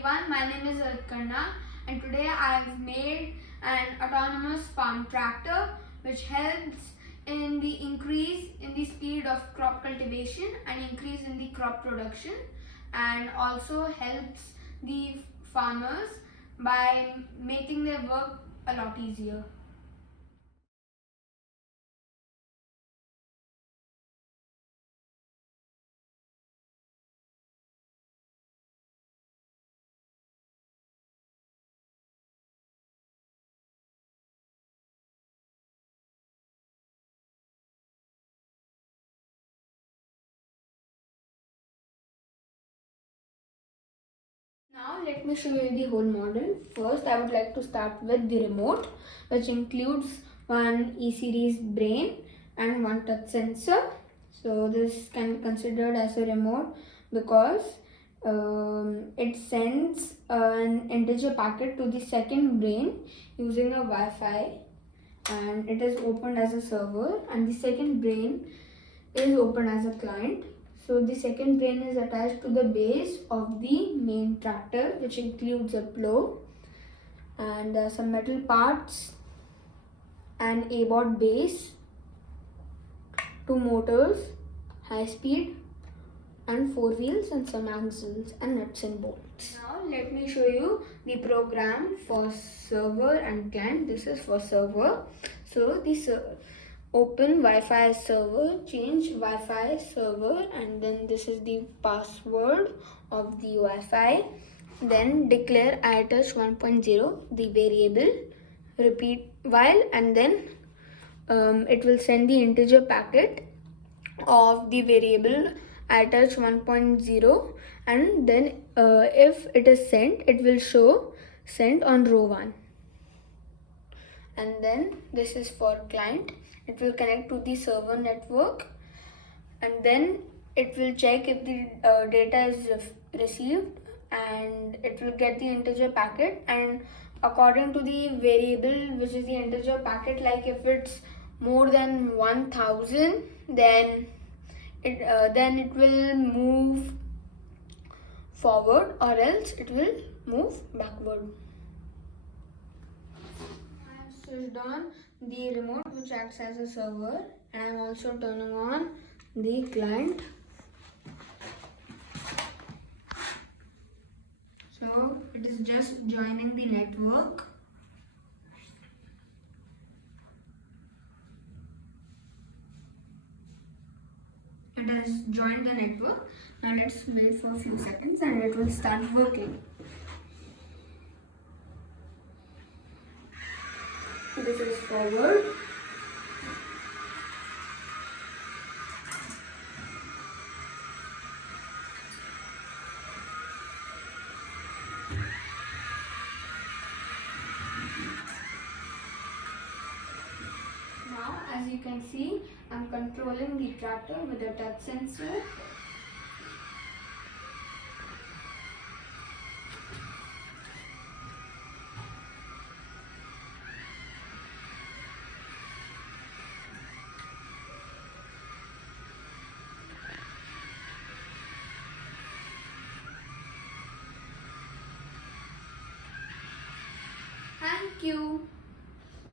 everyone, my name is Artkarna and today I have made an autonomous farm tractor which helps in the increase in the speed of crop cultivation and increase in the crop production, and also helps the farmers by making their work a lot easier. Now let me show you the whole model. First I would like to start with the remote, which includes one E-series brain and one touch sensor. So this can be considered as a remote because it sends an integer packet to the second brain using a Wi-Fi, and it is opened as a server, and the second brain is opened as a client. So the second brain is attached to the base of the main tractor, which includes a plow and some metal parts, an A-board base, two motors, high speed, and four wheels, and some axles and nuts and bolts. Now let me show you the program for server and client. This is for server. So this open Wi-Fi server, change Wi-Fi server, and then this is the password of the Wi-Fi. Then declare ARTH 1.0, the variable, repeat while, and then it will send the integer packet of the variable ARTH 1.0, and then if it is sent, it will show sent on row 1. And then this is for client. It will connect to the server network, and then it will check if the data is received, and it will get the integer packet, and according to the variable which is the integer packet, like if it's more than 1000, then it will move forward, or else it will move backward. I have switched on the remote, which acts as a server, and I am also turning on the client. So it is just joining the network. It has joined the network. Now let's wait for a few seconds and it will start working. This is forward. Now, as you can see, I'm controlling the tractor with a touch sensor. Thank you.